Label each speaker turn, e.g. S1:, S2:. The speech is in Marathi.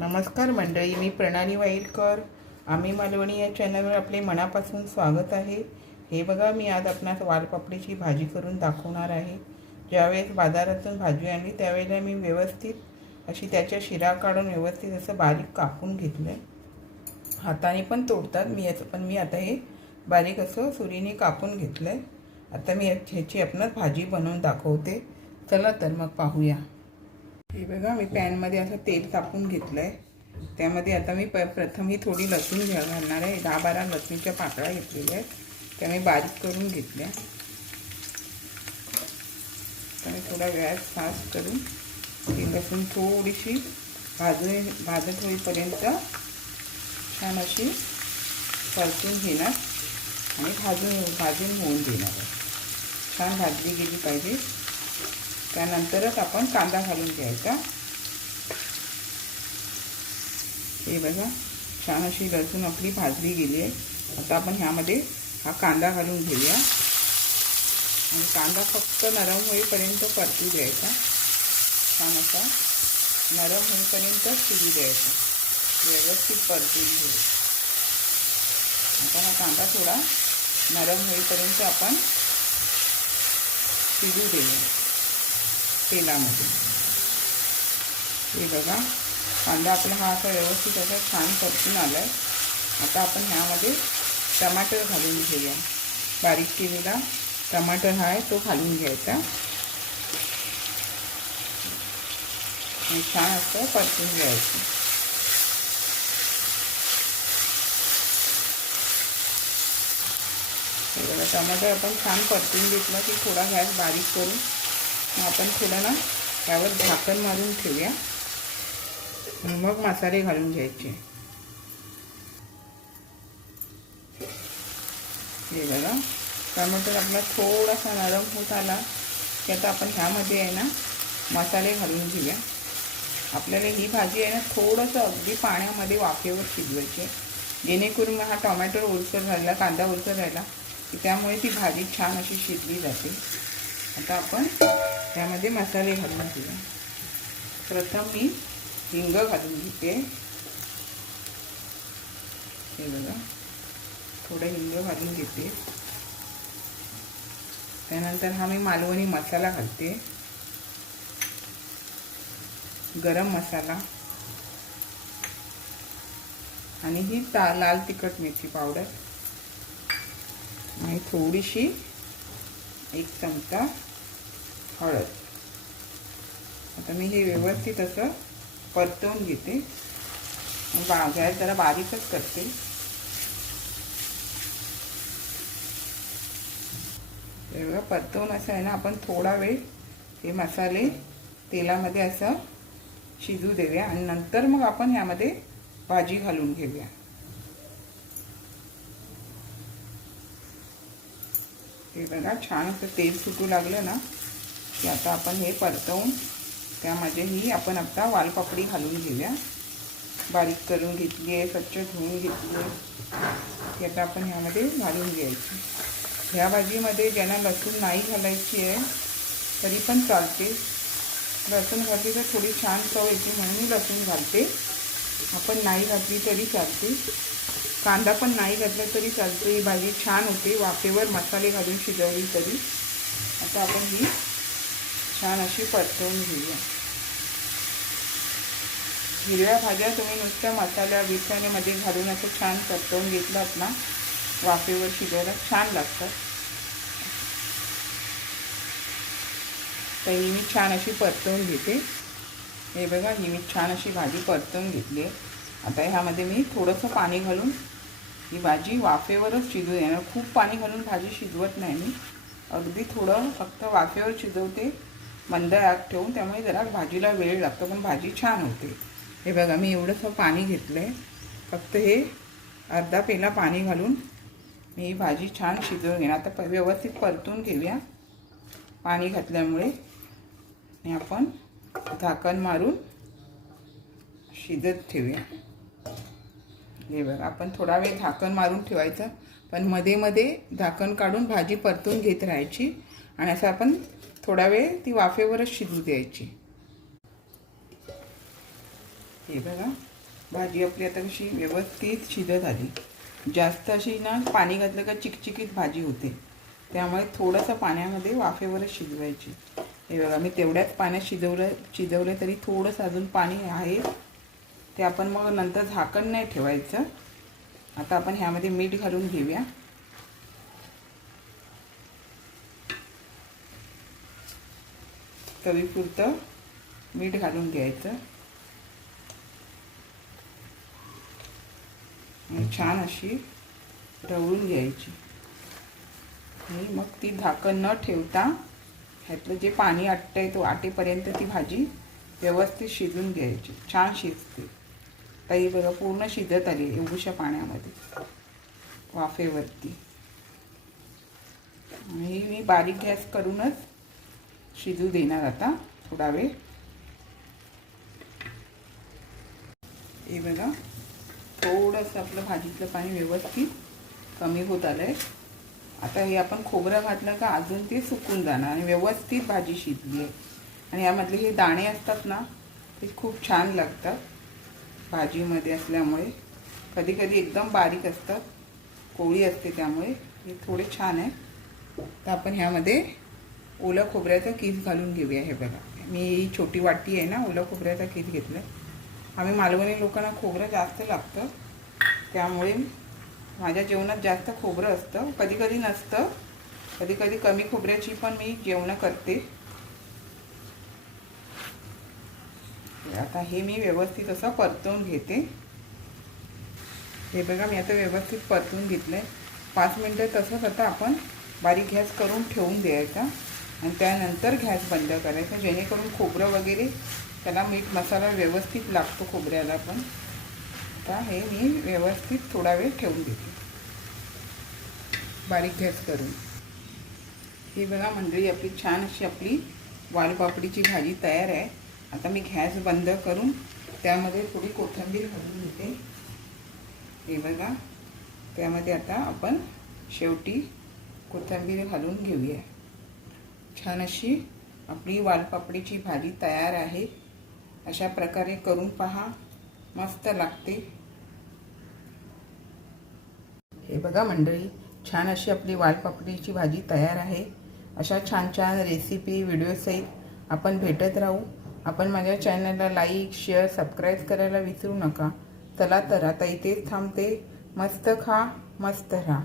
S1: नमस्कार मंडळी मी प्रणाली वाईलकर. आम्ही मालवणी या चॅनलवर आपले मनापासून स्वागत आहे. हे बघा मी आज आपणास वालपापडीची भाजी करून दाखवणार आहे. ज्यावेळेस बाजारातून भाजी आणली त्यावेळेला मी व्यवस्थित अशी त्याच्या शिरा काढून व्यवस्थित असं बारीक कापून घेतलं आहे हाताने पण तोडतात मी याचं पण मी आता हे बारीक असं सुरीने कापून घेतलं आहे आता मी याची- ह्याची आपणास भाजी बनवून दाखवते. चला तर मग पाहूया. हे बघा मी पॅनमध्ये असं तेल तापून घेतलं आहे त्यामध्ये आता मी प प्रथम ही थोडी लसूण घ्या घालणार आहे. दहा बारा लसूणच्या पाकळ्या घेतलेल्या आहेत. त्या मी बारीक करून घेतल्या. तर मी थोडा गॅस फास्ट करून ती लसूण थोडीशी भाजून भाजत होईपर्यंत छान अशी परतून घेणार आणि भाजून भाजून होऊन देणार छान भाजली गेली पाहिजे. त्यानंतरच आपण कांदा घालून घ्यायचा. हे बघा छान अशी लसूण आपली भाजली गेली आहे. आता आपण ह्यामध्ये हा कांदा घालून घेऊया. आणि कांदा फक्त नरम होईपर्यंत परतू द्यायचा. छान असा नरम होईपर्यंत शिजू द्यायचा. व्यवस्थित परतून घेऊ. आता हा कांदा थोडा नरम होईपर्यंत आपण शिजू देऊया तेलामध्ये. हे बघा कांदा आपला हा असा व्यवस्थित असा छान परतून आला आहे आता आपण ह्यामध्ये टमाटर घालून घेऊया. बारीक केलेला टमाटर हा आहे तो घालून घ्यायचा. छान असं परतून घ्यायचं. बघा टमाटर आपण छान परतून घेतलं की थोडा गॅस बारीक करून आपण थोडं ना त्यावर झाकण मारून ठेवूया. मग मसाले घालून घ्यायचे. हे बघा. टमाटर आपला थोडासा नरम होत आला की आता आपण ह्यामध्ये आहे ना मसाले घालून घेऊया. आपल्याला ही भाजी आहे ना थोडंसं अगदी पाण्यामध्ये वाफेवर शिजवायची जेणेकरून मग हा टोमॅटो ओलसर राहिला कांदा ओलसर राहिला त्यामुळे ती भाजी छान अशी शिजली जाते. आता आपण त्यामध्ये मसाले घालून घेऊया. प्रथम मी हिंग घालून घेते. हे बघा थोडं हिंग घालून घेते. त्यानंतर हा मी मालवणी मसाला घालते. गरम मसाला. आणि ही ता लाल तिखट मिरची पावडर. आणि थोडीशी एक चमचा हळद. आता मी हे व्यवस्थित असं परतवून घेते. बा गॅस जरा बारीकच करते. एवढं परतवून असं आहे ना आपण थोडा वेळ हे मसाले तेलामध्ये असं शिजू देऊया. आणि नंतर मग आपण ह्यामध्ये भाजी घालून घेऊया. हे बघा छान असं तेल सुटू लागलं ना की आता आपण हे परतवून त्यामध्ये ही आपण आता वालपापडी घालून घेऊया. बारीक करून घेतली आहे स्वच्छ धुवून घेतली आहे. ती आता आपण ह्यामध्ये घालून घ्यायची. ह्या भाजीमध्ये ज्यांना लसूण नाही घालायची आहे तरी पण चालते. लसूण घातली तर थोडी छान चव येते म्हणून मी लसूण घालते. आपण नाही घातली तरी चालते. कांदा पण नाही घातला तरी चालते. ही भाजी छान होते. वाफेवर मसाले घालून शिजवली तरी. आता आपण ही छान अशी परतवून घेऊया. हिरव्या भाज्या तुम्ही नुसत्या मसाल्या विसाण्यामध्ये घालून असं छान परतवून घेतलात ना वाफेवर शिजवायला छान लागतात. तर ही मी छान अशी परतवून घेते. हे बघा ही मी छान अशी भाजी परतवून घेतली आहे. आता ह्यामध्ये मी थोडंसं पाणी घालून ही भाजी वाफेवरच शिजू देणार खूप पाणी घालून भाजी शिजवत नाही मी. अगदी थोडं फक्त वाफेवर शिजवते. मंद आग ठेवून त्यामुळे जरा भाजीला वेळ लागतो पण भाजी छान होते. हे बघा मी एवढंसं पाणी घेतलं आहे फक्त हे अर्धा पेला पाणी घालून मी ही भाजी छान शिजवून घेणार आता प व्यवस्थित परतून घेऊया. पाणी घातल्यामुळे. आणि आपण झाकण मारून शिजत ठेवूया. हे बघा आपण थोडा वेळ झाकण मारून ठेवायचं. पण मध्ये मध्ये झाकण काढून भाजी परतून घेत राहायची. आणि असं आपण थोडा वेळ ती वाफेवरच शिजू द्यायची. हे बघा भाजी आपली आता कशी व्यवस्थित शिजत आली. जास्त अशी ना पाणी घातलं का चिकचिकीत भाजी होते. त्यामुळे थोडंसं पाण्यामध्ये वाफेवरच शिजवायची. हे बघा मी तेवढ्याच पाण्यात शिजवलं शिजवलं तरी थोडंसं अजून पाणी आहे. ते आपण मग नंतर झाकण नाही ठेवायचं. आता आपण ह्यामध्ये मीठ घालून घेऊया. चवीपुरतं मीठ घालून घ्यायचं. छान अशी ढवळून घ्यायची. आणि मग ती झाकण न ठेवता ह्यातलं जे पाणी आटतंय तो आटेपर्यंत ती भाजी व्यवस्थित शिजून घ्यायची. छान शिजते. ताई बघा पूर्ण शिजत आली एवढ्याशा पाण्यामध्ये वाफेवरती. आणि मी बारीक गॅस करूनच शिजू देणार आता थोडा वेळ. हे बघा थोडंसं आपलं भाजीतलं पाणी व्यवस्थित कमी होत आलं आहे आता हे आपण खोबरं घातलं का अजून ते सुकून जाणार आणि व्यवस्थित भाजी शिजली आहे. आणि यामधले हे दाणे असतात ना ते खूप छान लागतात. भाजीमध्ये असल्यामुळे कधी कधी एकदम बारीक असतात कोळी असते त्यामुळे हे थोडे छान आहे. तर आपण ह्यामध्ये ओलं खोबऱ्याचा केस घालून घेऊया हे बघा. मी ही छोटी वाटी आहे ना ओलं खोबऱ्याचा केस घेतला आहे आम्ही मालवणी लोकांना खोबरं जास्त लागतं त्यामुळे माझ्या जेवणात जास्त खोबरं असतं. कधी कधी नसतं कधी कधी कमी खोबऱ्याची पण मी जेवणं करते. आता हे मी व्यवस्थित असं परतवून घेते. हे बघा मी आता व्यवस्थित परतून घेतलं आहे पाच मिनटं तसंच आता आपण बारीक गॅस करून ठेवून द्यायचा आणि त्यानंतर गॅस बंद करायचा. जेणेकरून खोबरं वगैरे त्याला मीठ मसाला व्यवस्थित लागतो खोबऱ्याला पण. आता हे मी व्यवस्थित थोडा वेळ ठेवून देते बारीक गॅस करून. ही बघा मंडळी आपली छान अशी आपली वालपापडीची भाजी तयार आहे. आता मी गॅस बंद करून त्यामध्ये थोडी कोथिंबीर घालून घेते. हे बघा त्यामध्ये आता आपण शेवटी कोथिंबीर घालून घेऊया. छान अशी आपली वालपापडीची भाजी तयार आहे. अशा प्रकारे करून पहा मस्त लागते. हे बघा मंडळी छान अशी आपली वालपापडीची भाजी तयार आहे. अशा छान छान रेसिपी व्हिडिओसहित आपण भेटत राहू. आपण माझ्या चॅनलला लाईक शेअर सबस्क्राईब करायला विसरू नका. चला तर आता इथेच थांबते. मस्त खा मस्त राहा.